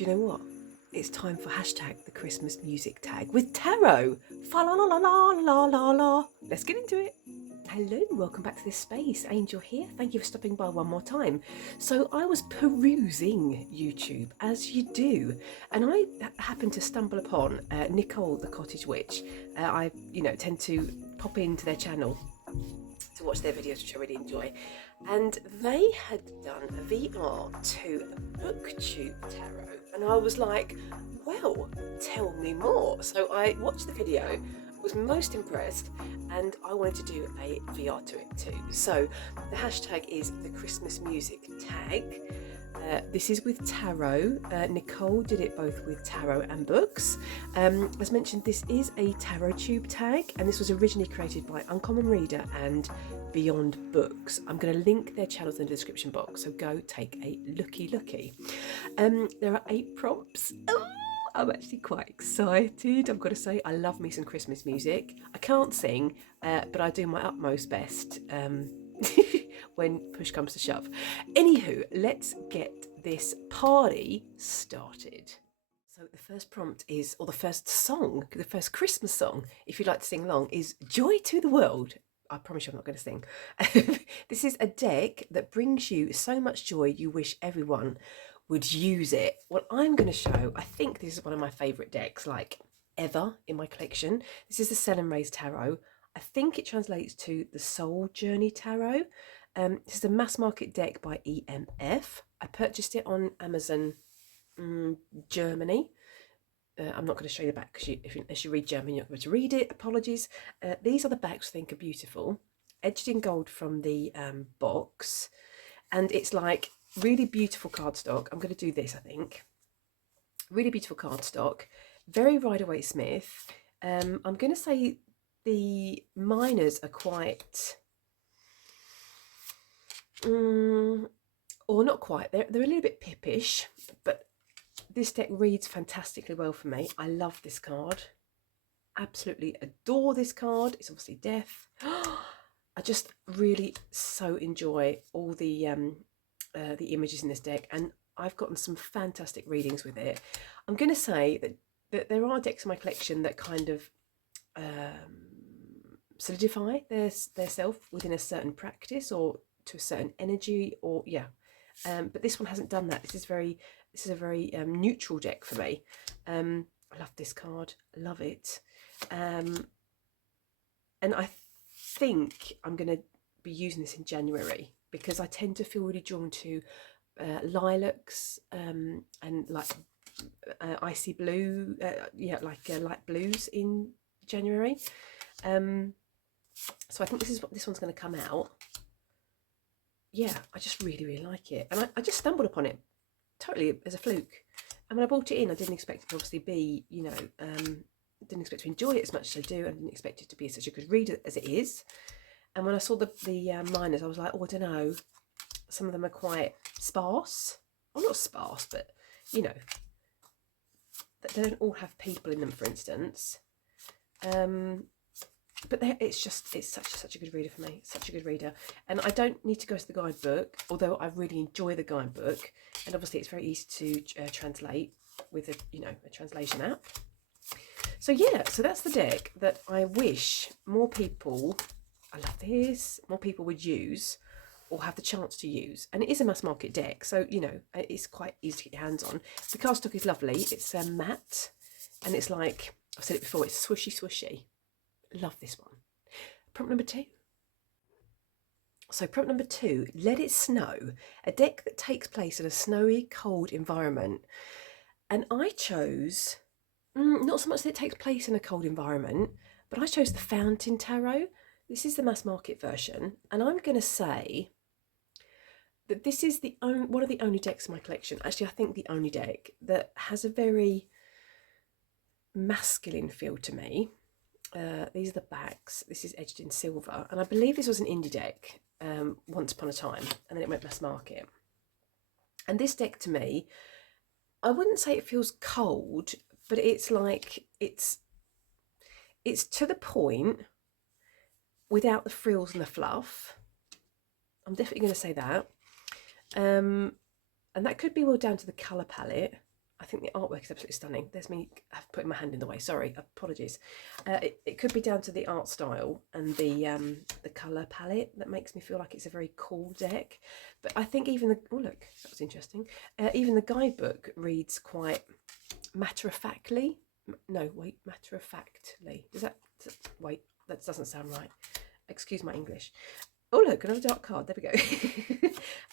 do you know what? It's time for hashtag the Christmas music tag with tarot. Fa la la la la la la la. Let's get into it. Hello, welcome back to this space. Angel here. Thank you for stopping by one more time. So I was perusing YouTube, as you do, and I happened to stumble upon Nicole, the Cottage Witch. I, tend to pop into their channel to watch their videos, which I really enjoy. And they had done a VR to the booktube tarot, and I was like, well, tell me more. So I watched the video, was most impressed, and I wanted to do a VR to it too. So the hashtag is the Christmas music tag. This is with tarot. Nicole did it both with tarot and books. As mentioned, this is a tarot tube tag, and this was originally created by Uncommon Reader and Beyond Books. I'm going to link their channels in the description box, so go take a looky. There are 8 prompts. Oh, I'm actually quite excited. I've got to say, I love me some Christmas music. I can't sing, but I do my utmost best when push comes to shove. Anywho, let's get this party started. So the first prompt is, or the first song, the first Christmas song, if you'd like to sing along, is Joy to the World. I promise you I'm not going to sing. This is a deck that brings you so much joy you wish everyone would use it. What I'm going to show, I think this is one of my favourite decks, like ever in my collection. This is the Sell and Raise Tarot. I think it translates to the Soul Journey Tarot. This is a mass market deck by EMF. I purchased it on Amazon Germany. I'm not going to show you the back because if you read German, you're not going to read it. Apologies. These are the backs I think are beautiful, edged in gold from the box, and it's like really beautiful cardstock. I'm going to do this, I think. Really beautiful cardstock, very Rider-Waite-Smith. I'm going to say the minors are quite, or not quite. They're a little bit pippish, but this deck reads fantastically well for me. I love this card. Absolutely adore this card. It's obviously death. I just really so enjoy all the images in this deck, and I've gotten some fantastic readings with it. I'm going to say that there are decks in my collection that kind of solidify their self within a certain practice or to a certain energy, or but this one hasn't done that. This is a very neutral deck for me. I love this card, love it, and I think I'm going to be using this in January because I tend to feel really drawn to lilacs and like icy blue, like light blues in January. So I think this one's going to come out. Yeah, I just really like it, and I just stumbled upon it totally as a fluke. And when I bought it in, I didn't expect it to obviously be, didn't expect to enjoy it as much as I do. I didn't expect it to be such a good read as it is. And when I saw the minors, I was like, oh, I don't know. Some of them are quite sparse. Well, not sparse, but, they don't all have people in them, for instance. But it's such a good reader for me. Such a good reader. And I don't need to go to the guidebook, although I really enjoy the guidebook. And obviously it's very easy to translate with a translation app. So yeah, so that's the deck that I wish more people, I love this, more people would use or have the chance to use. And it is a mass market deck, so it's quite easy to get your hands on. The cardstock is lovely. It's matte, and it's like, I've said it before, it's swooshy. Love this one. Prompt number 2. So prompt number 2, Let It Snow, a deck that takes place in a snowy, cold environment. And I chose, not so much that it takes place in a cold environment, but I chose the Fountain Tarot. This is the mass market version, and I'm going to say that this is one of the only decks in my collection, actually I think the only deck, that has a very masculine feel to me. These are the backs. This is edged in silver, and I believe this was an indie deck once upon a time, and then it went mass market. And this deck, to me, I wouldn't say it feels cold, but it's like it's to the point without the frills and the fluff. I'm definitely going to say that, and that could be well down to the colour palette. I think the artwork is absolutely stunning. There's me putting my hand in the way. Sorry, apologies. It could be down to the art style and the colour palette that makes me feel like it's a very cool deck. But I think even the, oh look, that was interesting. Even the guidebook reads quite matter-of-factly. No, wait, matter-of-factly. Wait, that doesn't sound right. Excuse my English. Oh look, another dark card. There we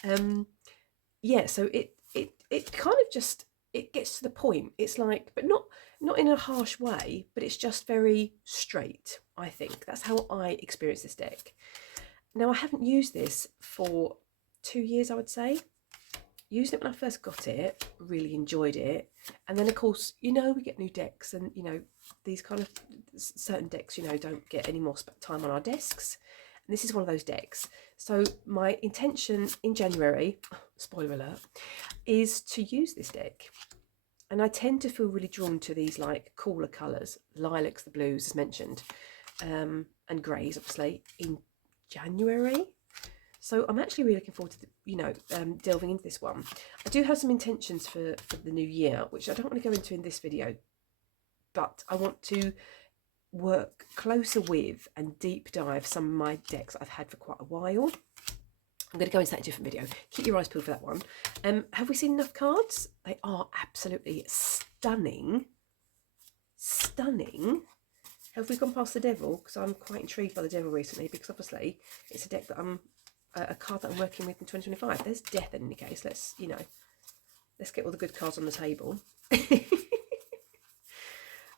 go. Yeah, so it kind of just, it gets to the point. It's like, but not in a harsh way, but it's just very straight. I think that's how I experience this deck. Now I haven't used this for 2 years, I would say. Used it when I first got it, really enjoyed it, and then of course, you know, we get new decks, and you know, these kind of certain decks, you know, don't get any more time on our desks. And this is one of those decks. So my intention in January, spoiler alert, is to use this deck. And I tend to feel really drawn to these like cooler colours, lilacs, the blues as mentioned, and greys obviously in January. So I'm actually really looking forward to, delving into this one. I do have some intentions for the new year, which I don't want to go into in this video, but I want to work closer with and deep dive some of my decks I've had for quite a while. I'm going to go into that in a different video. Keep your eyes peeled for that one. Have we seen enough cards? They are absolutely stunning. Stunning. Have we gone past the Devil? Because I'm quite intrigued by the Devil recently, because obviously it's a deck that a card that I'm working with in 2025. There's Death in any case. Let's get all the good cards on the table.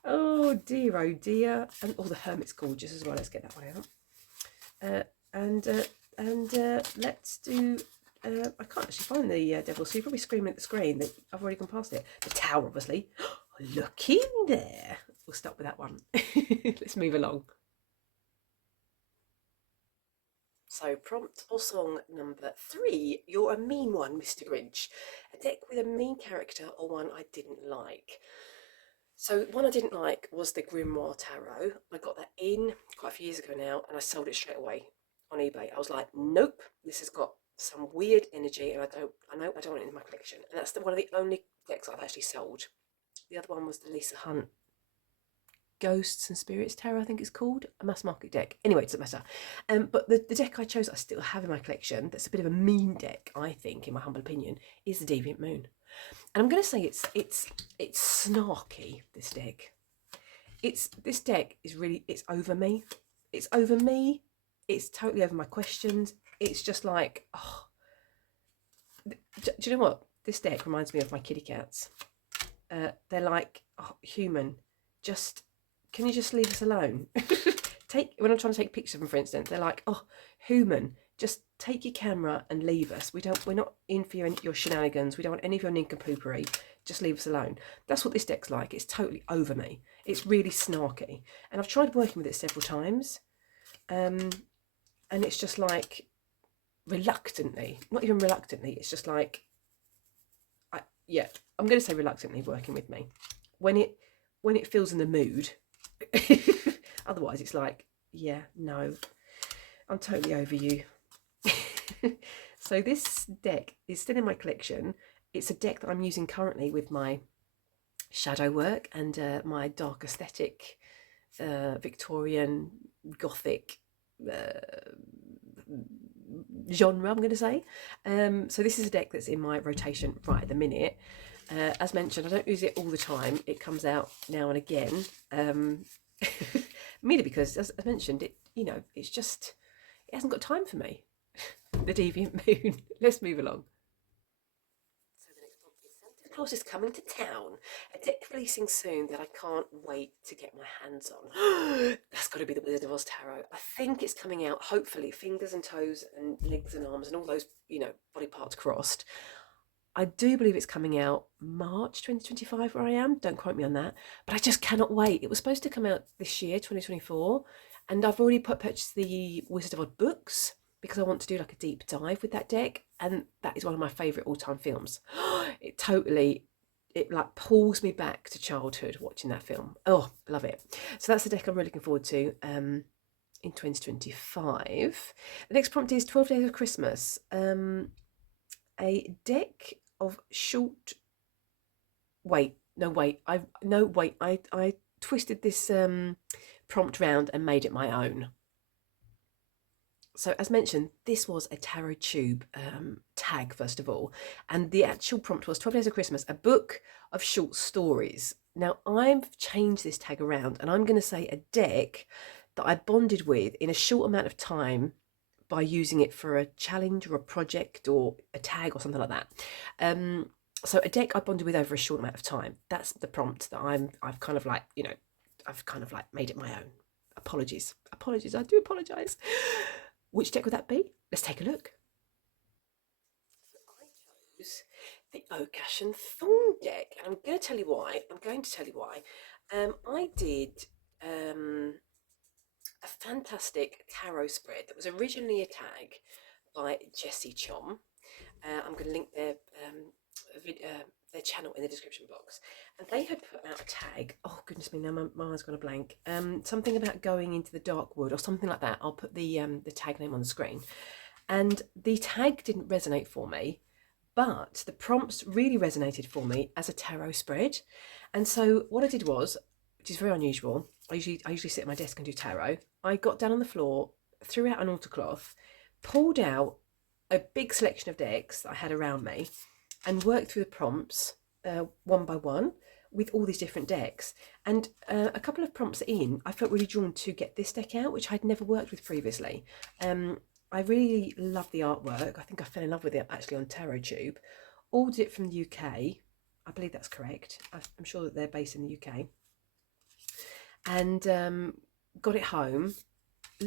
Oh dear. And the Hermit's gorgeous as well. Let's get that one out. And let's do, I can't actually find the Devil, so you're probably screaming at the screen that I've already gone past it. The Tower, obviously. Look in there. We'll stop with that one. Let's move along. So prompt or song number 3, You're a Mean One, Mr. Grinch. A deck with a mean character or one I didn't like. So one I didn't like was the Grimoire Tarot. I got that in quite a few years ago now, and I sold it straight away on eBay. I was like, nope, this has got some weird energy, and I don't want it in my collection. And that's one of the only decks I've actually sold. The other one was the Lisa Hunt Ghosts and Spirits Tarot, I think it's called, a mass market deck. Anyway, it doesn't matter. But the deck I chose, I still have in my collection, that's a bit of a mean deck, I think, in my humble opinion, is the Deviant Moon. And I'm going to say it's snarky, this deck. This deck is really, it's over me. It's over me. It's totally over my questions. It's just like, oh. Do you know what? This deck reminds me of my kitty cats. They're like, oh, human, can you just leave us alone? When I'm trying to take pictures of them, for instance, they're like, oh, human, just take your camera and leave us. We're not in for your shenanigans. We don't want any of your nincompoopery. Just leave us alone. That's what this deck's like. It's totally over me. It's really snarky. And I've tried working with it several times. And it's just like, reluctantly, not even reluctantly, it's just like, I'm going to say reluctantly working with me. When it feels in the mood. Otherwise it's like, yeah, no, I'm totally over you. So this deck is still in my collection. It's a deck that I'm using currently with my shadow work and my dark aesthetic, Victorian Gothic genre, I'm going to say. So this is a deck that's in my rotation right at the minute. As mentioned, I don't use it all the time. It comes out now and again. Mainly because, as I mentioned, it's just, it hasn't got time for me. The Deviant Moon. Let's move along. So the next one is Santa Claus is Coming to Town. A deck releasing soon that I can't wait to get my hands on. That's got to be the Wizard of Oz Tarot. I think it's coming out, hopefully, fingers and toes and legs and arms and all those, body parts crossed. I do believe it's coming out March 2025 where I am. Don't quote me on that. But I just cannot wait. It was supposed to come out this year, 2024. And I've already purchased the Wizard of Oz books because I want to do like a deep dive with that deck. And that is one of my favourite all-time films. It like pulls me back to childhood watching that film. Oh, love it. So that's the deck I'm really looking forward to in 2025. The next prompt is 12 Days of Christmas. A deck of short wait, no, wait, I twisted this prompt round and made it my own. So as mentioned, this was a tarot tube tag, first of all, and the actual prompt was 12 Days of Christmas, a book of short stories. Now I've changed this tag around and I'm going to say a deck that I bonded with in a short amount of time by using it for a challenge or a project or a tag or something like that. So a deck I bonded with over a short amount of time. That's the prompt that I've kind of like, I've kind of like made it my own. Apologies, I do apologise. Which deck would that be? Let's take a look. I chose the Oak, Ash and Thorn deck, and I'm going to tell you why. I did a fantastic tarot spread that was originally a tag by Jessie Chom. I'm going to link their channel in the description box, and they had put out a tag. Oh goodness me, now my mind's gone a blank. Something about going into the dark wood or something like that. I'll put the tag name on the screen. And the tag didn't resonate for me, but the prompts really resonated for me as a tarot spread. And so what I did was, which is very unusual, I usually sit at my desk and do tarot. I got down on the floor, threw out an altar cloth, pulled out a big selection of decks that I had around me, and worked through the prompts one by one with all these different decks. And a couple of prompts in, I felt really drawn to get this deck out, which I'd never worked with previously. I really love the artwork. I think I fell in love with it actually on TarotTube. Ordered it from the UK. I believe that's correct. I'm sure that they're based in the UK. And got it home.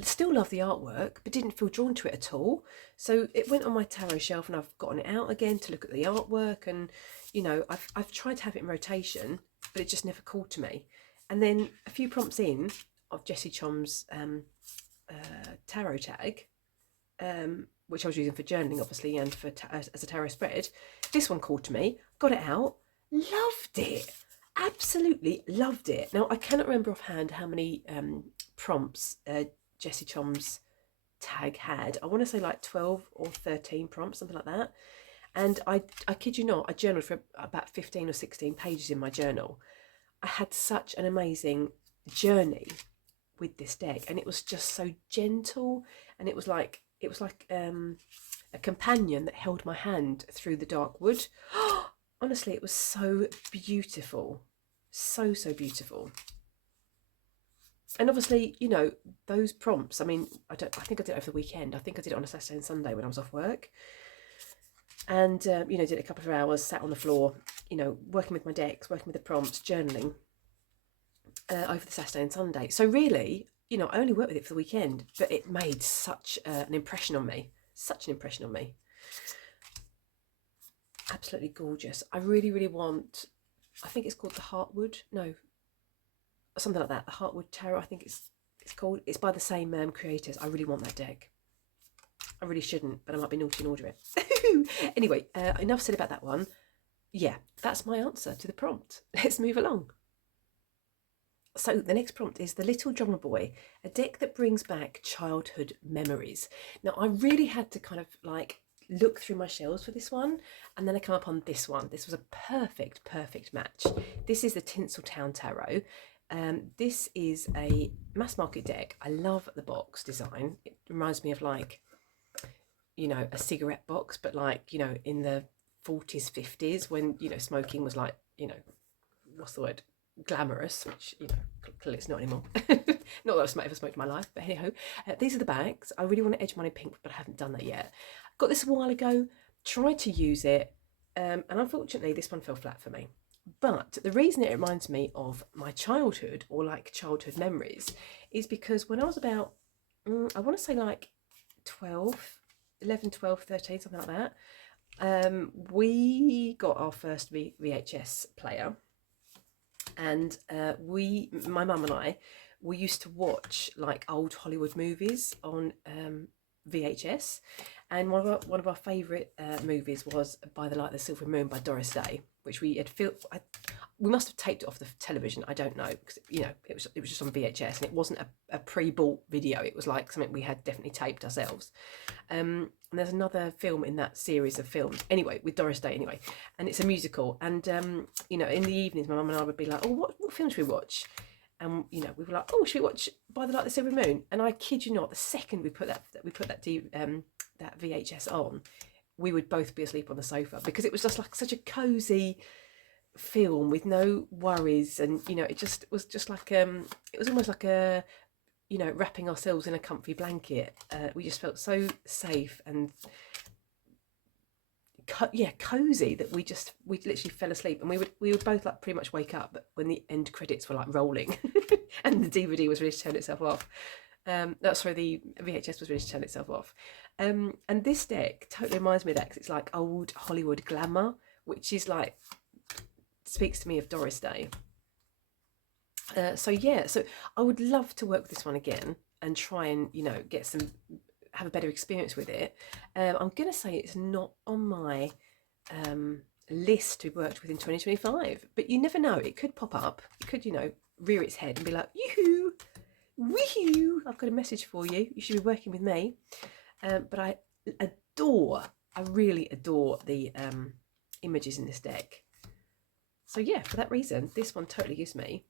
Still love the artwork, but didn't feel drawn to it at all. So it went on my tarot shelf, and I've gotten it out again to look at the artwork. And I've tried to have it in rotation, but it just never called to me. And then a few prompts in of Jessie Chom's tarot tag, which I was using for journaling, obviously, and for as a tarot spread. This one called to me, got it out, loved it, absolutely loved it. Now I cannot remember offhand how many prompts Jessie Chom's tag had. I want to say like 12 or 13 prompts, something like that. And I kid you not, I journaled for about 15 or 16 pages in my journal. I had such an amazing journey with this deck, and it was just so gentle, and it was like a companion that held my hand through the dark wood. Honestly, it was so beautiful, so beautiful. And obviously, those prompts, I mean, I think I did it over the weekend. I think I did it on a Saturday and Sunday when I was off work. And, did a couple of hours, sat on the floor, working with my decks, working with the prompts, journaling over the Saturday and Sunday. So really, I only worked with it for the weekend, but it made such an impression on me. Such an impression on me. Absolutely gorgeous. I really want, I think it's called the Heartwood. No, something like that. The Heartwood Tarot, I think it's called. It's by the same creators. I really want that deck. I really shouldn't, but I might be naughty and order it. Anyway, enough said about that one. Yeah, that's my answer to the prompt. Let's move along. So the next prompt is The Little Drummer Boy, a deck that brings back childhood memories. Now I really had to kind of like look through my shelves for this one, and then I come upon this one. This was a perfect match. This is the Tinseltown Tarot. This is a mass market deck. I love the box design. It reminds me of like, a cigarette box, but like, in the 40s, 50s when, smoking was like, what's the word? Glamorous, which, clearly it's not anymore. Not that I've ever smoked in my life, but anyhow, these are the bags. I really want to edge mine in pink, but I haven't done that yet. Got this a while ago, tried to use it, and unfortunately this one fell flat for me. But the reason it reminds me of my childhood, or like childhood memories, is because when I was about, I want to say like 11, 12, 13, something like that, we got our first VHS player. And my mum and I, we used to watch like old Hollywood movies on VHS, and one of our favourite movies was By the Light of the Silver Moon by Doris Day, which we had we must have taped it off the television. I don't know, because you know it was just on VHS, and it wasn't a pre-bought video. It was like something we had definitely taped ourselves. And there's another film in that series of films, anyway, with Doris Day, anyway, and it's a musical. And you know, in the evenings, my mum and I would be like, "Oh, what film should we watch?" And you know, we were like, "Oh, should we watch By the Light of the Silver Moon?" And I kid you not, the second we put that VHS on, we would both be asleep on the sofa, because it was just like such a cozy film with no worries. And you know, it was just like it was almost like a, you know, wrapping ourselves in a comfy blanket. We just felt so safe and cozy that we literally fell asleep, and we would both like pretty much wake up when the end credits were like rolling and the DVD was ready to turn itself off. The VHS was ready to turn itself off. And this deck totally reminds me of that, because it's like old Hollywood glamour, which is like, speaks to me of Doris Day. So I would love to work with this one again and try and, you know, have a better experience with it. I'm gonna say it's not on my list to be worked with in 2025, but you never know, it could pop up. It could, you know, rear its head and be like, yoo-hoo, wee-hoo, I've got a message for you, you should be working with me. But I really adore the images in this deck. So yeah, for that reason, this one totally gives me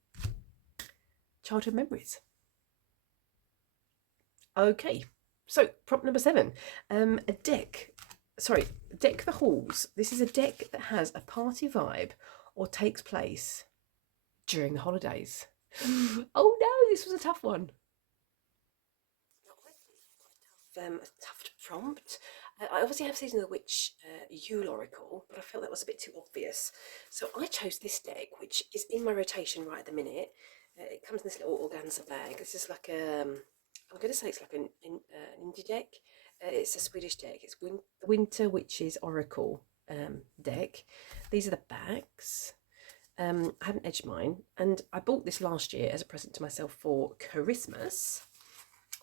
childhood memories. Okay, so prompt number 7. Deck the Halls. This is a deck that has a party vibe or takes place during the holidays. Oh no, this was a tough one. A tough prompt. I obviously have Season of the Witch Youre Oracle, but I felt that was a bit too obvious. So I chose this deck, which is in my rotation right at the minute. It comes in this little organza bag. This is like I'm going to say it's like an indie deck. It's a Swedish deck. It's Winter Witches Oracle deck. These are the backs. I haven't edged mine, and I bought this last year as a present to myself for Christmas.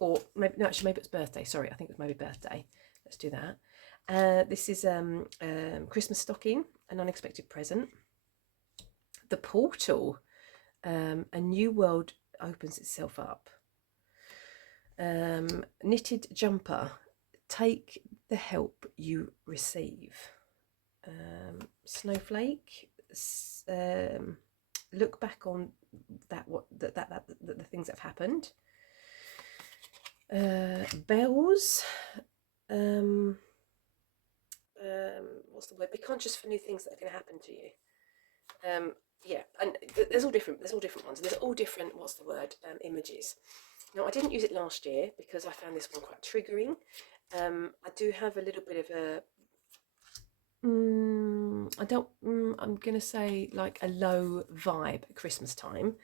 Or maybe, no, actually, maybe it's birthday. Sorry, I think it was maybe birthday. Let's do that. This is Christmas stocking, an unexpected present. The portal, a new world opens itself up. Knitted jumper, take the help you receive. Snowflake, look back on the things that have happened. Bells, what's the word? Be conscious for new things that are going to happen to you. Yeah, and there's all different ones. There's all different, what's the word, images. Now, I didn't use it last year because I found this one quite triggering. I do have a little bit of a I'm gonna say like a low vibe at Christmas time.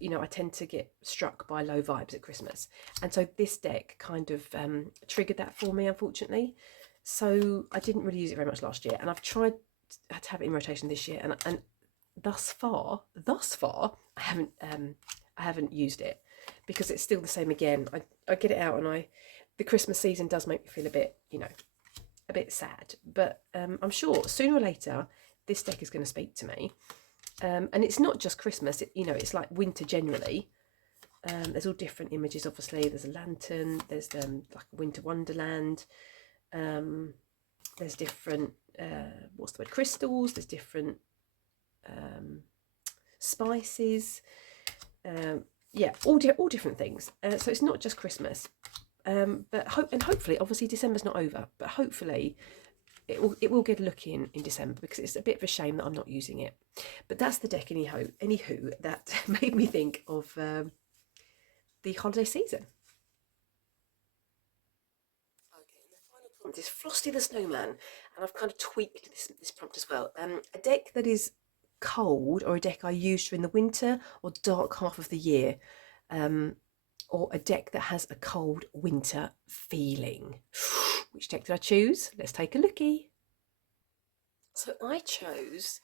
You know, I tend to get struck by low vibes at Christmas, and so this deck kind of triggered that for me, unfortunately. So I didn't really use it very much last year, and I've tried to have it in rotation this year, and thus far I haven't used it, because it's still the same again. I get it out, and the Christmas season does make me feel a bit, you know, a bit sad, but I'm sure sooner or later this deck is going to speak to me. And it's not just Christmas, you know, it's like winter generally. There's all different images, obviously. There's a lantern, there's like a winter wonderland. There's different, what's the word, crystals, there's different spices. Yeah, all different things. So it's not just Christmas. But hopefully, obviously December's not over, but hopefully it will get a look in December, because it's a bit of a shame that I'm not using it. But that's the deck anywho that made me think of the holiday season. Okay, and the final prompt is Frosty the Snowman, and I've kind of tweaked this prompt as well. A deck that is cold, or a deck I use during the winter or dark half of the year, or a deck that has a cold winter feeling. Which deck did I choose? Let's take a lookie. So I chose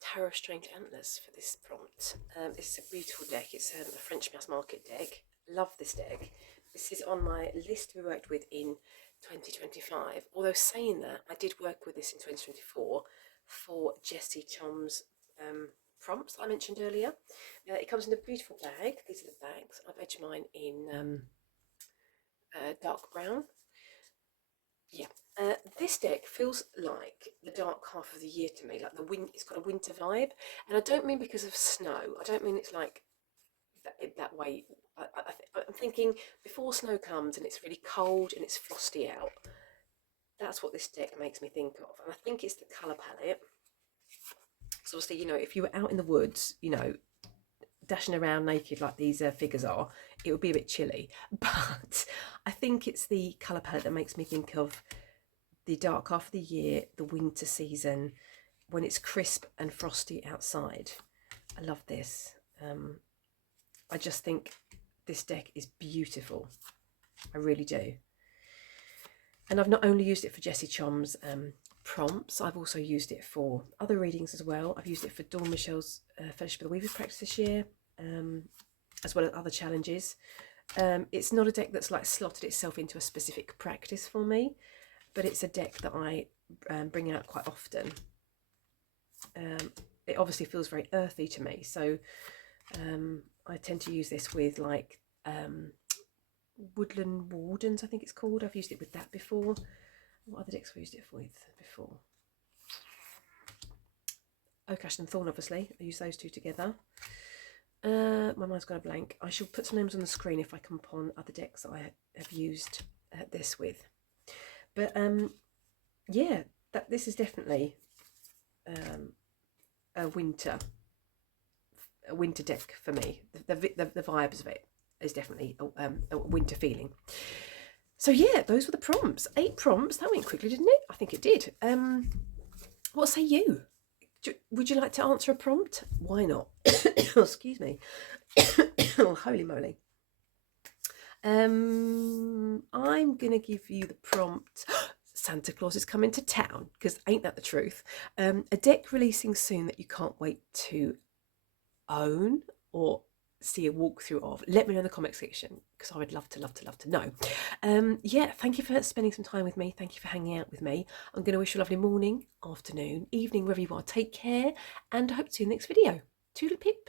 Tarot of Strange Antlers for this prompt. This is a beautiful deck. It's a French mass market deck. Love this deck. This is on my list to be worked with in 2025. Although saying that, I did work with this in 2024 for Jessie Chom's prompts that I mentioned earlier. It comes in a beautiful bag. These are the bags. I've edged mine in dark brown. Yeah. This deck feels like the dark half of the year to me, like it's got a winter vibe, and I don't mean because of snow. I don't mean it's like that way. I'm thinking before snow comes and it's really cold and it's frosty out. That's what this deck makes me think of, and I think it's the colour palette. So obviously, you know, if you were out in the woods, you know, dashing around naked like these figures are, it would be a bit chilly. But I think it's the colour palette that makes me think of the dark half of the year, the winter season, when it's crisp and frosty outside. I love this. I just think this deck is beautiful. I really do. And I've not only used it for Jessie Chom's prompts, I've also used it for other readings as well. I've used it for Dawn Michelle's Fellowship of the Weavers practice this year, as well as other challenges. It's not a deck that's like slotted itself into a specific practice for me, but it's a deck that I bring out quite often. It obviously feels very earthy to me, so I tend to use this with like Woodland Wardens, I think it's called. I've used it with that before. What other decks have I used it with before? Oak, Ash and Thorn, obviously. I use those two together. My mind's got a blank. I shall put some names on the screen if I come upon other decks that I have used this with. But yeah, this is definitely a winter deck for me. The vibes of it is definitely a winter feeling. So yeah, those were the prompts. 8 prompts. That went quickly, didn't it? I think it did. What say you? Would you like to answer a prompt? Why not? Excuse me. Oh, holy moly. I'm going to give you the prompt. Santa Claus is coming to town, because ain't that the truth? A deck releasing soon that you can't wait to own or see a walkthrough of. Let me know in the comment section, because I would love to know. Yeah, thank you for spending some time with me. Thank you for hanging out with me. I'm going to wish you a lovely morning, afternoon, evening, wherever you are. Take care, and I hope to see you in the next video. Toodle pip.